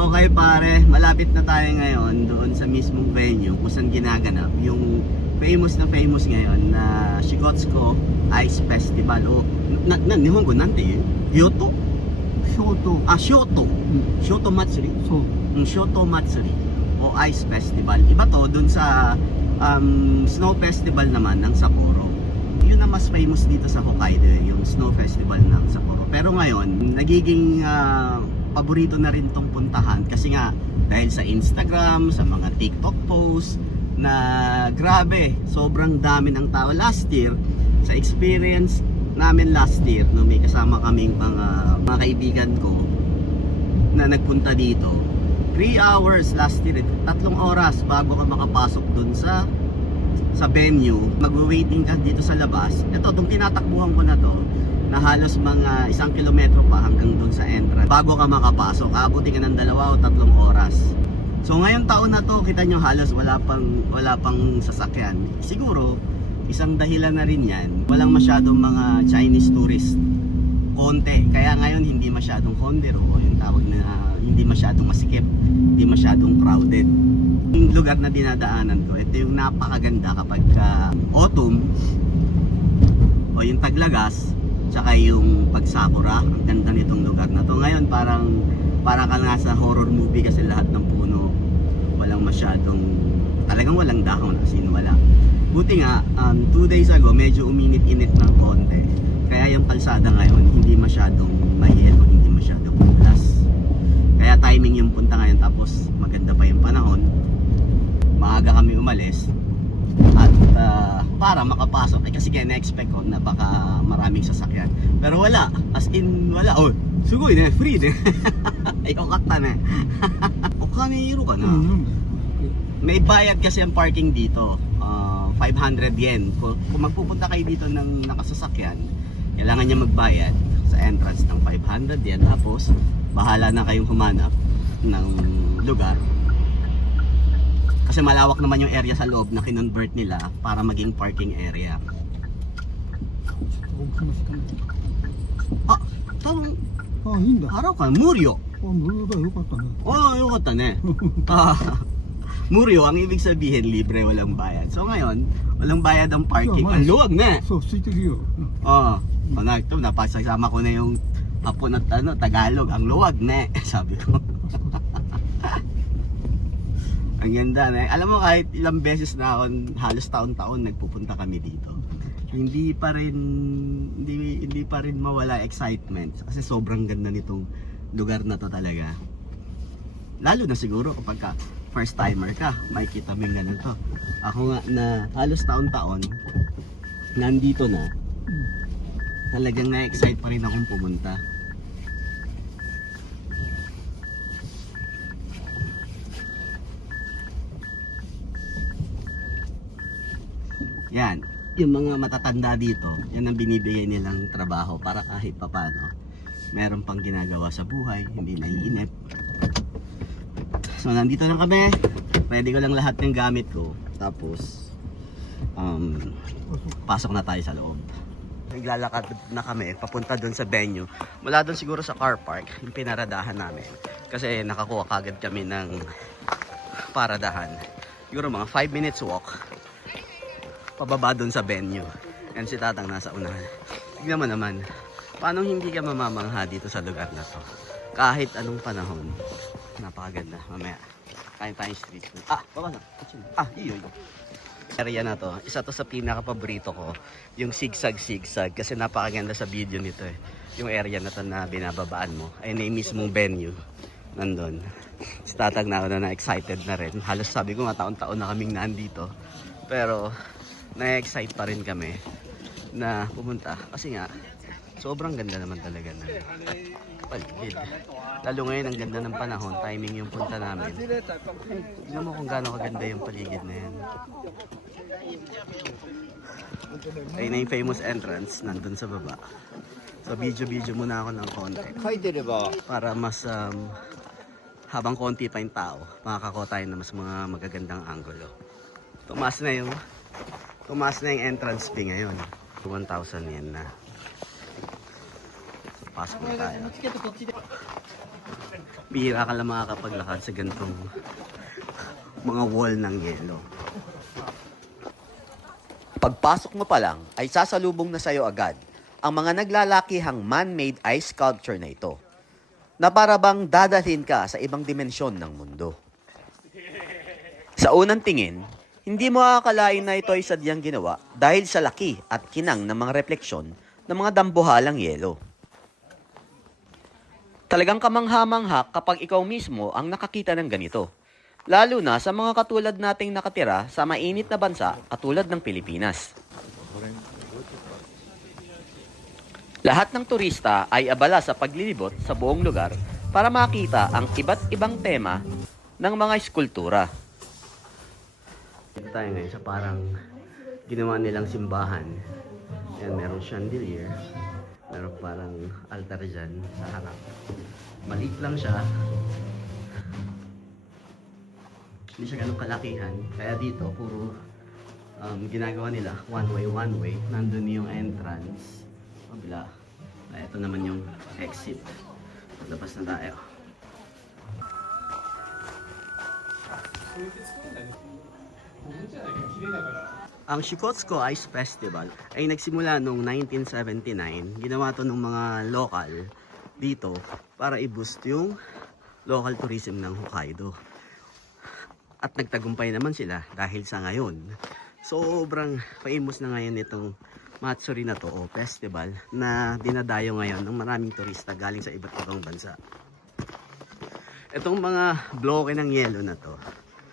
Okay pare, malapit na tayo ngayon doon sa mismong venue kung saan ginaganap yung famous ngayon na Shigotsuko Ice Festival o Nihongo nante yun? Hyoto? Shoto. Shoto. Shoto Matsuri. So, Shoto Matsuri o Ice Festival. Iba to doon sa Snow Festival naman ng Sapporo. Yun ang mas famous dito sa Hokkaido, yung Snow Festival ng Sapporo. Pero ngayon, nagiging paborito na rin tong puntahan kasi nga dahil sa Instagram, sa mga TikTok posts na grabe, sobrang dami ng tao. Last year, sa experience namin last year, no, may kasama kaming mga kaibigan ko na nagpunta dito. 3 hours last year, 3 oras bago ka makapasok dun sa venue. Magwa-waiting ka dito sa labas. Ito, itong tinatakbuhan ko na to, na halos mga 1 kilometro pa hanggang doon sa entrance bago ka makapasok, aabutin ka ng 2 o 3 oras. So ngayong taon na to, kita nyo halos wala pang sasakyan. Siguro isang dahilan na rin yan, walang masyadong mga Chinese tourist, konti, kaya ngayon hindi masyadong kondero, yung tawag na hindi masyadong masikip, hindi masyadong crowded. Yung lugar na dinadaanan ko, ito yung napakaganda kapag autumn o yung taglagas, tsaka yung pagsakura. Ang ganda nitong lugar na to. Ngayon parang ka nga sa horror movie kasi lahat ng puno walang masyadong, talagang walang dahon, as in wala. Buti nga 2 days ago medyo uminit-init ng konti, kaya yung kalsada ngayon hindi masyadong mahihit o hindi masyadong madulas. Kaya timing yung punta ngayon, tapos maganda pa yung panahon. Maaga kami umalis at para makapasok, kasi kaya na-expect ko na baka maraming sasakyan, pero wala, as in wala. Oh, sugoi ne, free ne. Yokatta ne. Okane iro ka na. May bayad kasi ang parking dito, 500 yen. Kung magpupunta kayo dito ng nakasasakyan, kailangan niya magbayad sa entrance ng 500 yen, tapos bahala na kayong humanap ng lugar. Kasi malawak naman yung area sa loob na kinonvert nila para maging parking area. Tamang araw ka, Muryo. Yokatta ne. Muryo, ang ibig sabihin libre, walang bayad. So ngayon, walang bayad ang parking. Ang luwag ne. so, suitiriyo. Napasasama ko na yung Hapon at Tagalog. Ang luwag ne, sabi ko. Ang ganda na. Alam mo, kahit ilang beses na ako, halos taon-taon nagpupunta kami dito, hindi pa rin mawala excitement kasi sobrang ganda nitong lugar na to talaga. Lalo na siguro kapag first timer ka, makikita mo yung ganito. Ako nga na halos taon-taon nandito na, talagang na-excite pa rin akong pumunta. Yan, yung mga matatanda dito, yan ang binibigay nilang trabaho para kahit papano meron pang ginagawa sa buhay, hindi naiinip. So nandito na kami, ready ko lang lahat ng gamit ko, tapos pasok na tayo sa loob. Naglalakad na kami papunta doon sa venue, mula doon siguro sa car park, yung pinaradahan namin, kasi nakakuha kagad kami ng paradahan, siguro mga 5 minutes walk pababa doon sa venue. Yan si Tatang nasa unahan. Tignan mo naman, paano hindi ka mamamangha dito sa lugar na to kahit anong panahon. Napakaganda. Mamaya kain tayong street food. Baba na. Iyo. Area na to, isa to sa pinaka-paborito ko, yung zigzag kasi napakaganda sa video nito eh. Yung area na to na binababaan mo ay na mismong venue nandun. Si Tatang na excited na rin. Halos sabi ko nga taon-taon na kaming nandito, pero na-excite pa rin kami na pumunta kasi nga sobrang ganda naman talaga ng paligid. Lalo ngayon ang ganda ng panahon, timing yung punta namin. Tignan mo kung gaano kaganda yung paligid na yan. Ayun na yung famous entrance nandun sa baba. So video muna ako ng konti para mas habang konti pa yung tao, makakakuha tayo na mas mga magagandang angulo. Tumaas na yung entrance fee ngayon. 1,000 yen na. So, pasok na tayo. Bihira ka lang makakapaglakad sa ganitong mga wall ng yelo. Pagpasok mo pa lang ay sasalubong na sa'yo agad ang mga naglalakihang man-made ice sculpture na ito, na para bang dadalhin ka sa ibang dimensyon ng mundo. Sa unang tingin, hindi mo akalain na ito ay sadyang ginawa dahil sa laki at kinang ng mga refleksyon ng mga dambuhalang yelo. Talagang kamangha-mangha kapag ikaw mismo ang nakakita ng ganito, lalo na sa mga katulad nating nakatira sa mainit na bansa katulad ng Pilipinas. Lahat ng turista ay abala sa paglilibot sa buong lugar para makita ang iba't ibang tema ng mga eskultura. Ito tayo ngayon sa parang ginawa nilang simbahan. Yan, merong chandelier. Meron parang altar dyan sa harap. Maliit lang siya. Hindi siya ganun kalakihan. Kaya dito, puro ginagawa nila one way. Nandun yung entrance. Kabila. Ito naman yung exit. Labas na tayo. Ang Shikotsuko Ice Festival ay nagsimula noong 1979. Ginawa to ng mga local dito para i-boost yung local tourism ng Hokkaido. At nagtagumpay naman sila dahil sa ngayon, sobrang famous na ngayon itong Matsuri na to o festival na dinadayo ngayon ng maraming turista galing sa iba't ibang bansa. Itong mga bloke ng yelo na to,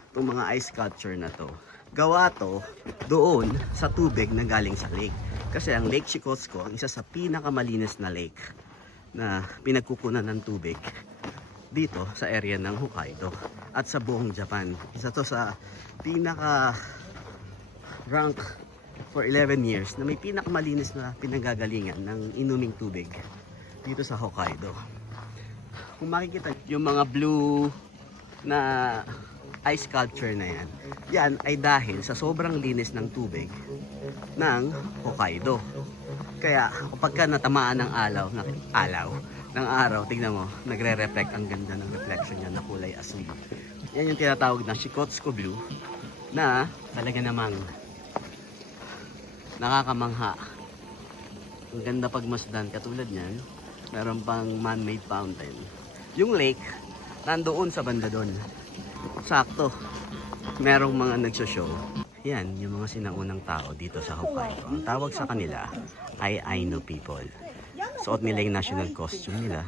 itong mga ice sculpture na to, gawa to doon sa tubig na galing sa lake. Kasi ang Lake Shikotsuko ang isa sa pinakamalinis na lake na pinagkukunan ng tubig dito sa area ng Hokkaido at sa buong Japan. Isa to sa pinaka rank for 11 years na may pinakamalinis na pinanggagalingan ng inuming tubig dito sa Hokkaido. Kung makikita yung mga blue na ice sculpture na yan, yan ay dahil sa sobrang linis ng tubig ng Hokkaido. Kaya kapag ka natamaan ng ng araw, tignan mo, nagre-reflect, ang ganda ng reflection niya na kulay asul. Yan yung tinatawag na Shikotsuko Blue na talaga namang nakakamangha. Ang ganda pagmasdan, katulad niyan, meron pang man-made fountain. Yung lake, nandoon sa banda doon. Sakto, merong mga nagsoshow. Yan, yung mga sinaunang tao dito sa Hokkaido. Ang tawag sa kanila ay Ainu people. Suot nila yung national costume nila.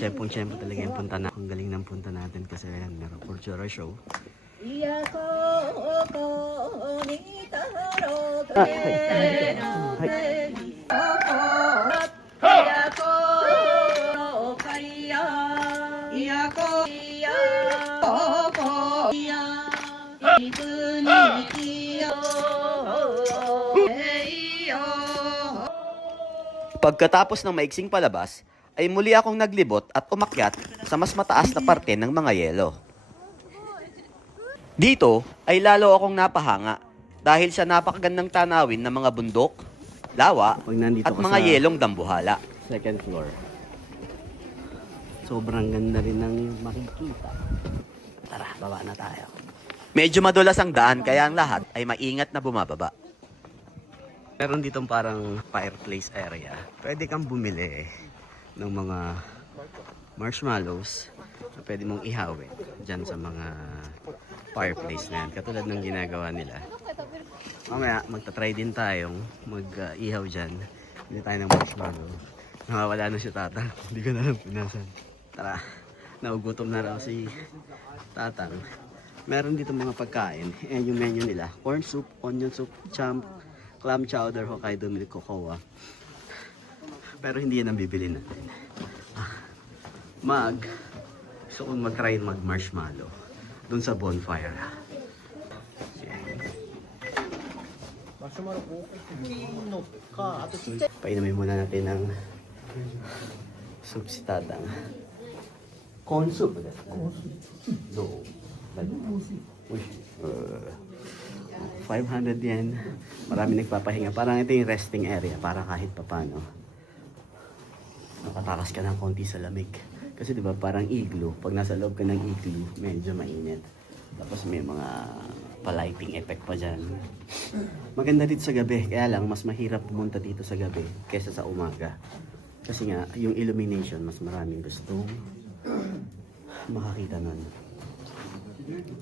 Tiyempong-tiyempo talaga yung punta na. Ang galing ng punta natin kasi yan, meron cultural show. Pagkatapos ng maiksing palabas, ay muli akong naglibot at umakyat sa mas mataas na parte ng mga yelo. Dito ay lalo akong napahanga dahil sa napakagandang tanawin ng mga bundok, lawa at mga yelong dambuhala. Second floor. Sobrang ganda rin ng makikita. Tara, baba na tayo. Medyo madulas ang daan kaya ang lahat ay maingat na bumababa. Meron ditong parang fireplace area. Pwede kang bumili ng mga marshmallows na pwede mong ihawin dyan sa mga fireplace na yan. Katulad ng ginagawa nila. Mamaya, magta-try din tayong mag-ihaw dyan. Hindi tayo ng marshmallow. Nawawala na si Tatang. Hindi ko na alam pinasan. Tara, naugutom na raw si Tatang. Meron dito mga pagkain. Ayan yung menu nila. Corn soup, onion soup, champ, clam chowder, Hokkaido milk cocoa. Pero hindi yan ang bibili natin. So kung mag-try mag-marshmallow doon sa bonfire. Painumin muna natin ng soup si Tatang. Corn soup. No. 500 yen. Marami nagpapahinga. Parang ito yung resting area para kahit papano makatakas ka ng konti sa lamig. Kasi di ba parang igloo, pag nasa loob ka ng igloo, medyo mainit. Tapos may mga pa-lighting effect pa dyan. Maganda dito sa gabi, kaya lang mas mahirap pumunta dito sa gabi kaysa sa umaga. Kasi nga, yung illumination, mas maraming gustong makakita nun.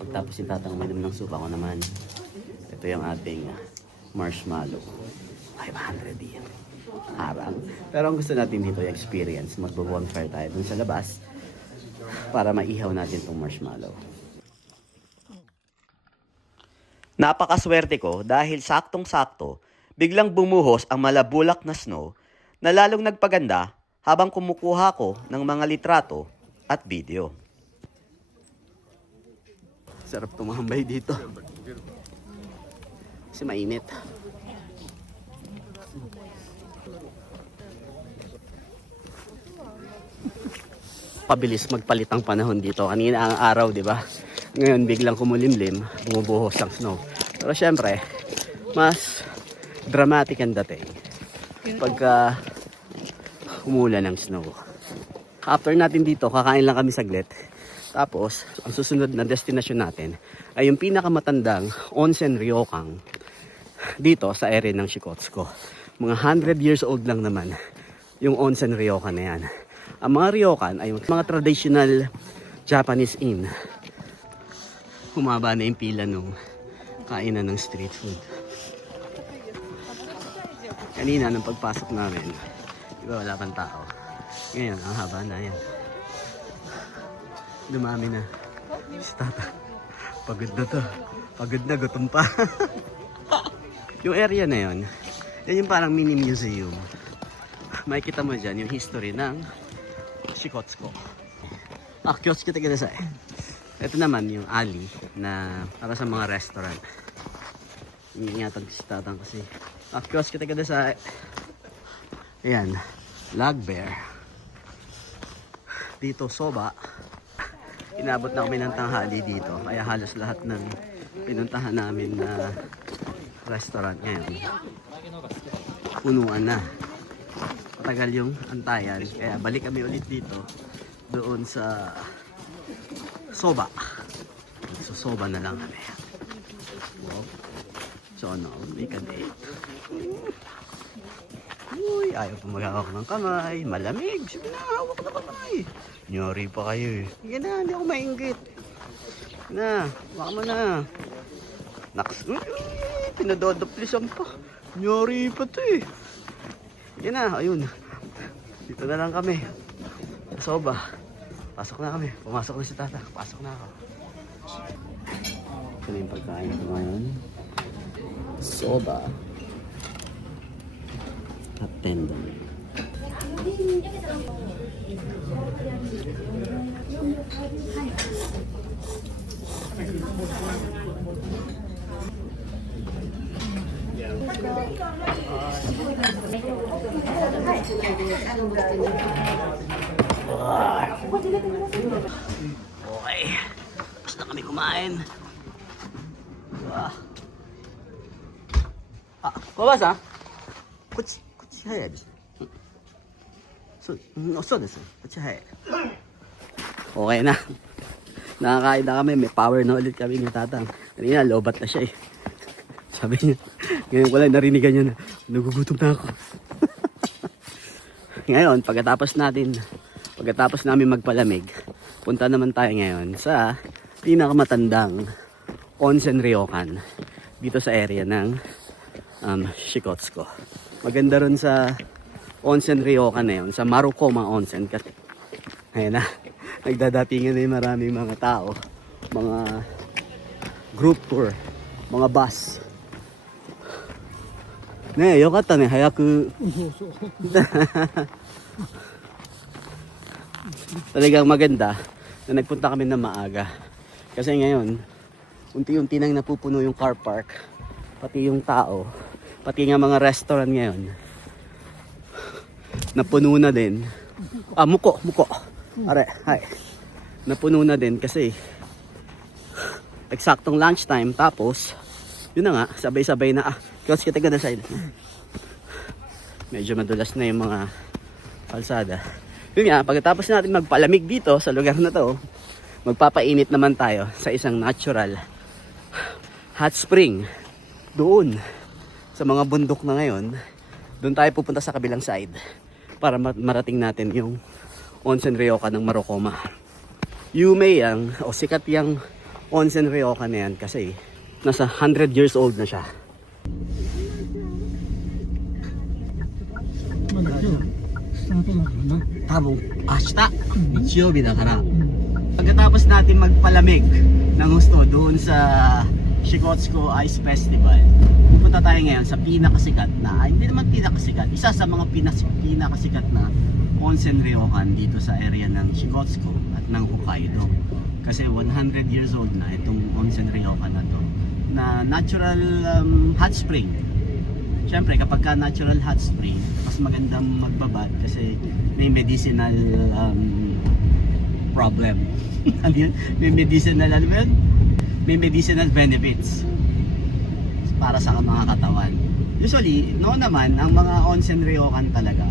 Pagtapos yung tatang uminom ng supa ko naman, ito yung ating marshmallow. 500 yan. Harang. Pero ang gusto natin dito yung experience. Magbo-bonfire tayo dun sa labas para maihaw natin tong marshmallow. Napakaswerte ko dahil saktong-sakto, biglang bumuhos ang malabulak na snow na lalong nagpaganda habang kumukuha ko ng mga litrato at video. Sarap tumambay dito. Kasi mainit. Pabilis magpalit ang panahon dito. Kanina ang araw, di ba? Ngayon biglang kumulimlim, bumubuhos ang snow. Pero syempre, mas dramatic ang dating pagka umulan ng snow. After natin dito, kakain lang kami saglit. Tapos, ang susunod na destination natin ay yung pinakamatandang onsen ryokan dito sa area ng Shikotsuko. Mga 100 years old lang naman yung onsen ryokan na yan. Ang mga ryokan ay mga traditional Japanese inn. Humaba na yung pila nung kainan ng street food. Kanina nung pagpasok namin, di ba wala pang tao. Ngayon, ang haba na yan. Dumami na. Si tata, pagod na to. Pagod na, gutom pa. Yung area na yun, yan yung parang mini museum. Makikita mo dyan yung history ng Shikotsuko. Kiosk kita kudasai. Ito naman yung alley na para sa mga restaurant. Iingatan ko si tatang kasi. Kiosk kita kudasai. Ayan, Lag Bear. Dito soba. Inabot na kami ng tanghali dito. Kaya halos lahat ng pinuntahan namin na restaurant ngayon punuan na. Matagal yung antayan. Kaya balik kami ulit dito doon sa soba. So soba na lang kami. Wow. So no, make a date. Uy, ayaw pa maghawak ng kamay. Malamig. Sige na, hawak na kamay. Nyori pa kayo eh. Sige na, hindi ako mainggit. Na, hawak mo na. Naks. Uy, pinadodoplisan pa. Nyori pa to eh. Sige na, ayun. Dito na lang kami. Soba. Pasok na kami. Pumasok na si tata. Pasok na ako. Ito na yung pagkain ko ngayon. Soba. At tendon. Okay. Tapos na kami kumain. Babasa? Kuchi早いです。そうです。Okay na. Nakakain na kami. May power na ulit kami ng tatang. Kanina, lobat na siya eh. Sabi niya, ngayon ko lang narinigan niya na, nagugutom na ako. Ngayon, pagkatapos namin magpalamig, punta naman tayo ngayon sa pinakamatandang onsen ryokan dito sa area ng Shikotsuko. Maganda ron sa onsen ryokan na yun, sa Marukoma Onsen. Ayan na, nagdadatingan na yung maraming mga tao, mga group tour, mga bus. Ne, yokata ne, hayaku. Talagang maganda na nagpunta kami na maaga. Kasi ngayon, unti-unti nang napupuno yung car park, pati yung tao. Pati nga mga restaurant ngayon napuno na din. Muko. Are, hi. Napuno na din kasi eksaktong lunchtime. Tapos yun na nga, sabay-sabay na kiosk kita ganda side. Medyo madulas na yung mga kalsada. Yun nga, pagkatapos natin magpalamig dito sa lugar na to, magpapainit naman tayo sa isang natural hot spring doon sa mga bundok na ngayon. Doon tayo pupunta sa kabilang side para marating natin yung Onsen Ryokan ng Marukoma. Yume yan, o sikat yung Onsen Ryokan na yan kasi nasa 100 years old na siya. まだ今日スタートだからな。 Tabong ashita, Ichiyobi da kara. Pagkatapos natin magpalamig ng gusto doon sa Shikotsuko Ice Festival, pupunta tayo ngayon sa pinakasikat na, hindi naman pinakasikat, isa sa mga pinakasikat na onsen ryokan dito sa area ng Shikotsuko at ng Hokkaido. Kasi 100 years old na itong onsen ryokan na to, na natural hot spring. Siyempre kapag ka natural hot spring, mas magandang magbabad kasi may medicinal problem. Ano yun? May medicinal, ano yun? May medicinal benefits para sa mga katawan. Usually, noon naman, ang mga onsen ryokan talaga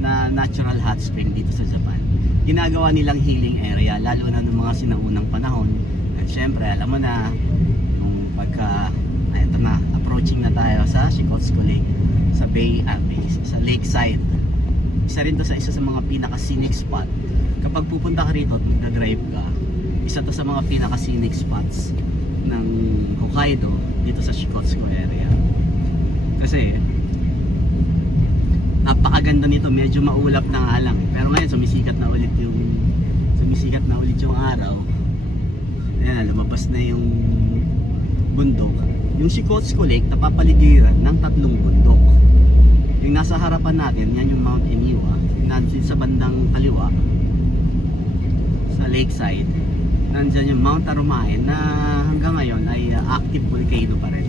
na natural hot spring dito sa Japan, ginagawa nilang healing area, lalo na ng mga sinaunang panahon. At syempre, alam mo na, nung pagka, eto na, approaching na tayo sa Shikotsuko Lake, sa sa lakeside. Isa rin to sa mga pinaka-scenic spot. Kapag pupunta ka rito at magdadrive ka, isa to sa mga pinaka-scenic spots ng Hokkaido dito sa Shikotsuko area. Kasi napakaganda nito, medyo maulap na nga lang eh. Pero ngayon sumisikat na ulit yung araw. Ayan, lumabas na yung bundok. Yung Shikotsuko Lake napapaligiran ng 3 bundok. Yung nasa harapan natin, yan yung Mount Eniwa. Nandun sa bandang kaliwa sa lakeside, nandyan yung Mount Arumae na hanggang ngayon ay active volcano pa rin.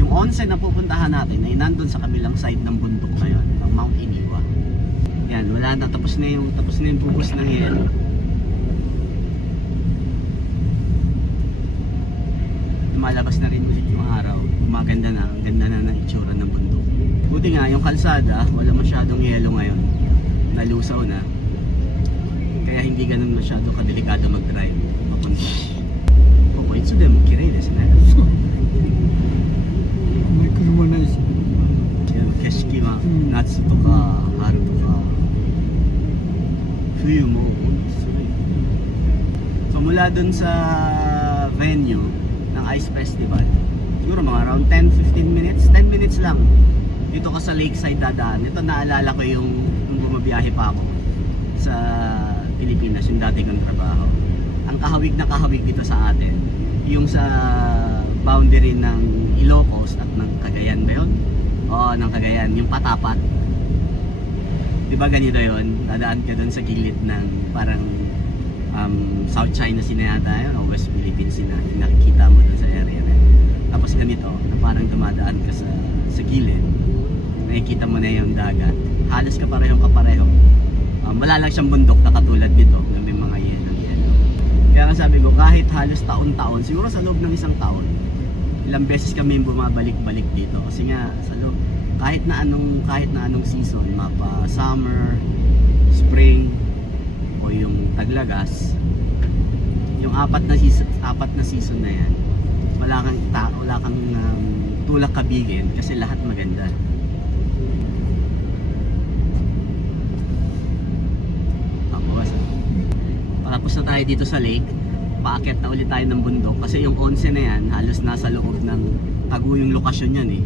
Yung onsen na pupuntahan natin ay nandun sa kabilang side ng bundok na yun, ng Mount Eniwa. Yan, wala na, tapos na yung bubos ng yelo. Lumalabas na rin ulit yung araw, gumaganda na, ang ganda na ng itsura ng bundok. Buti nga yung kalsada, wala masyadong yelo ngayon, nalusaw na, kaya hindi ganun masyado kadelikado mag-drive papunta. Opo, itsude mo kirei desu ne. そう。あんまり車ないし。 Yung keshiki wa natsu to ka haru to ka fuyu mo surai. So mula dun sa venue ng Ice Festival, siguro mga around 10-15 minutes, 10 minutes lang dito ka sa lakeside dadaan. Ito naalala ko yung bumabiyahe pa ako sa Pilipinas, yung dati kong trabaho. Ang kahawig na kahawig dito sa atin, yung sa boundary ng Ilocos at ng Cagayan ba yun? Oo, ng Cagayan, yung patapat. Diba ganito yun? Dadaan ka dun sa gilid ng parang South China Sea na yata yun, o West Philippines Sea na nakikita mo dun sa area na yun. Tapos ganito, na parang dumadaan ka sa gilid, nakikita mo na yung dagat. Halos kapareho. Wala lang siyang bundok na katulad nito na may mga yelo. Kaya nga sabi ko, kahit halos taon-taon, siguro sa loob ng isang taon, ilang beses kami bumabalik-balik dito. Kasi nga sa loob, kahit na anong season, mapa summer, spring, o yung taglagas, yung apat na season na yan, wala kang tulak kabigin kasi lahat maganda. Tapos na tayo dito sa lake, paakyat na ulit tayo ng bundok kasi yung onsen na yan halos nasa loob ng taguyong lokasyon yan eh.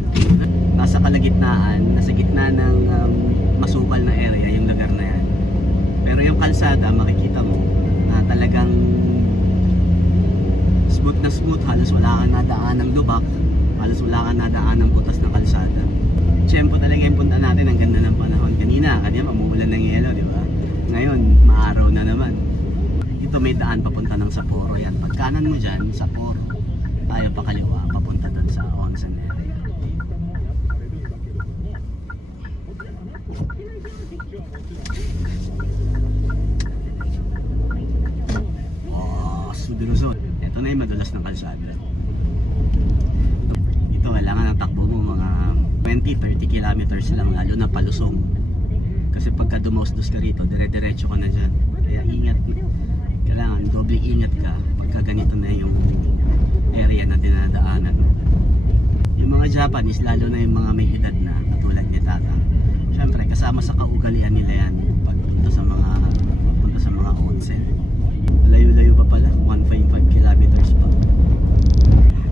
Nasa kalagitnaan, nasa gitna ng masukal na area yung lugar na yan. Pero yung kalsada makikita mo na talagang smooth na smooth, halos wala kang nadaan ng lubak, halos wala kang nadaan ng butas ng kalsada. Tiyempo talaga yung punta natin, ang ganda ng panahon. Kanina mamuulan ng yelo, di ba? Ngayon, maaraw na naman. Ito may daan papunta ng Sapporo yan. Pag kanan mo dyan, Sapporo, tayo pa kaliwa, papunta dun sa onsen area. Oh, Sudiruzon. Ito na yung madulas ng kalsada. Ito, kailangan ng takbo mo mga 20-30 kilometers lang, lalo na palusong. Kasi pagka dumausdos ka rito, dire-diretso ka na dyan. Kaya ingat, kailangan doble ingat ka pagka ganito na yung area na dinadaanan. Yung mga Japanese, lalo na yung mga may edad na katulad ni Tata, syempre kasama sa kaugalian nila yan pagpunta sa mga onsen. Layo-layo pa pala, 1.5 kilometers pa.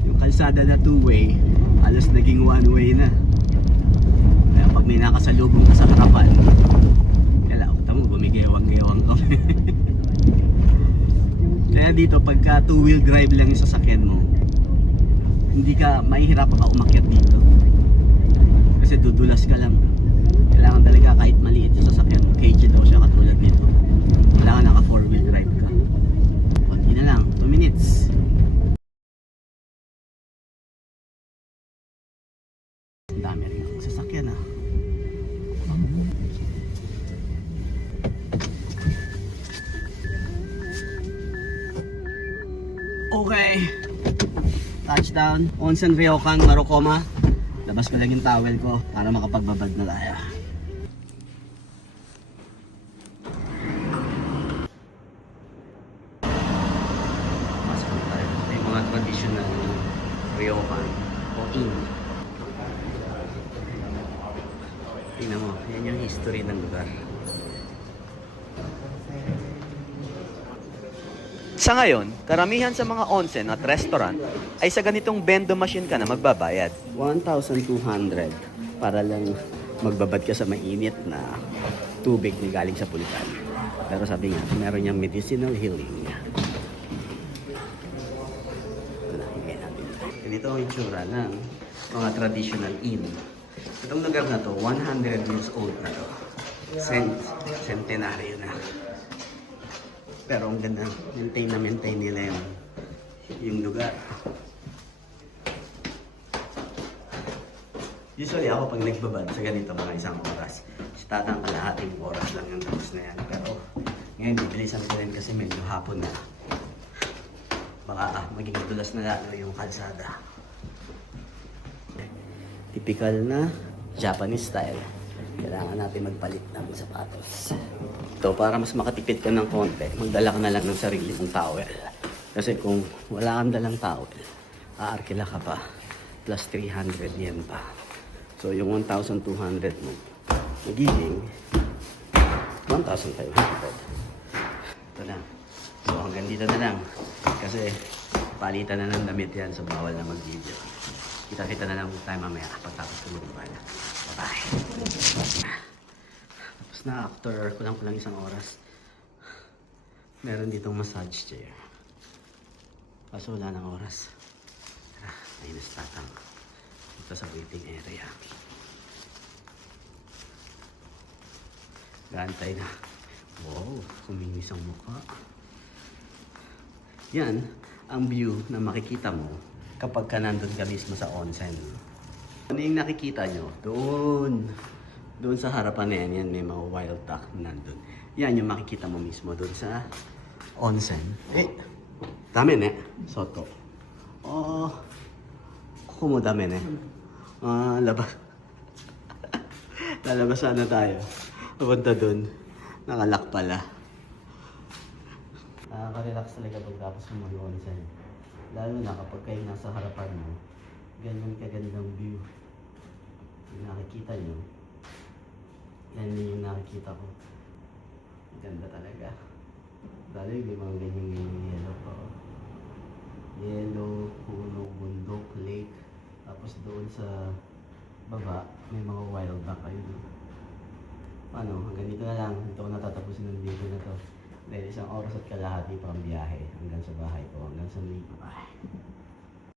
Yung kalsada na two-way, halos naging one-way na. Kaya pag may nakasalubong ka sa harapan, kailangan mo gumigewang-gewang kami. Kaya dito pagka two-wheel drive lang yung sasakyan mo, hindi ka mahihirapan ka umakyat dito. Kasi dudulas ka lang. Kailangan talaga kahit maliit yung sasakyan mo, cage daw siya katulad nito. Kailangan naka 4-wheel drive ka. Konti na lang, 2 minutes. Ang dami rin ang sasakyan ah. Okay. Touchdown. Onsen Ryokan, Marukoma. Labas ko lang yung towel ko para makapagbabad na tayo. Pasok na tayo. Ito yung mga traditional Ryokan o inn. Tingnan mo, yan yung history ng lugar. Sa ngayon, karamihan sa mga onsen at restaurant ay sa ganitong bendo machine ka na magbabayad. 1,200 para lang magbabad ka sa mainit na tubig na galing sa pulkan. Pero sabi nga, meron niyang medicinal healing. Ito na, hingay natin. Ganito ang itsura ng mga traditional inn. Itong lugar na to, 100 years old na to. Centenaryo na. Pero ang ganda, maintain nila yung lugar. Usually ako pag nagbabad sa ganito mga isang oras, tatang kalahating oras lang yung tapos na yan. Pero ngayon bibilisan ko rin kasi medyo hapon na. Baka maging madulas na lalo yung kalsada. Typical na Japanese style. Kailangan natin magpalit ng sapatos. Ito, para mas makatipid ka ng konti, magdala ka na lang ng sarili mong towel. Kasi kung wala kang dalang towel, aarkila ka pa. Plus 300 yen pa. So yung 1,200 mo, magiging 1,500. Ito na. So hanggang dito na lang. Kasi palitan na ng damit yan, so bawal na mag-video. Kita-kita na lang tayo mamaya pagtapos ko lumabas. Bye-bye. Tapos na, after kulang-kulang isang oras, meron ditong massage chair. Kaso wala ng oras. Ayun na tatang. Dito sa waiting area. Gantay na. Wow, kuminis ang mukha. Yan ang view na makikita mo kapag ka nandun ka mismo sa onsen. Ano yung nakikita nyo? Doon sa harapan na yan, may mga wild duck na nandun. Yan yung makikita mo mismo doon sa onsen. Dami ne, soto. Oh, kumo dami ne. Labas. Lalabas sana tayo. Pupunta doon. Nakalak pala. Nakaka-relax talaga pagtapos mo mag-onsen. Lalo na kapag kayo nasa harapan mo, ganyan kagandang view. Yung nakikita nyo, yan din yung nakikita ko. Ganda talaga. Lalo yung mga ganyan yellow pa. Yellow, puno, bundok, lake. Tapos doon sa baba, may mga wild duck ayun. Ano, hanggang dito na lang. Ito ko natatapusin ng video na to. Dahil 1 oras at kalahati pa ang biyahe hanggang sa bahay ko, hanggang sa muli. Bye.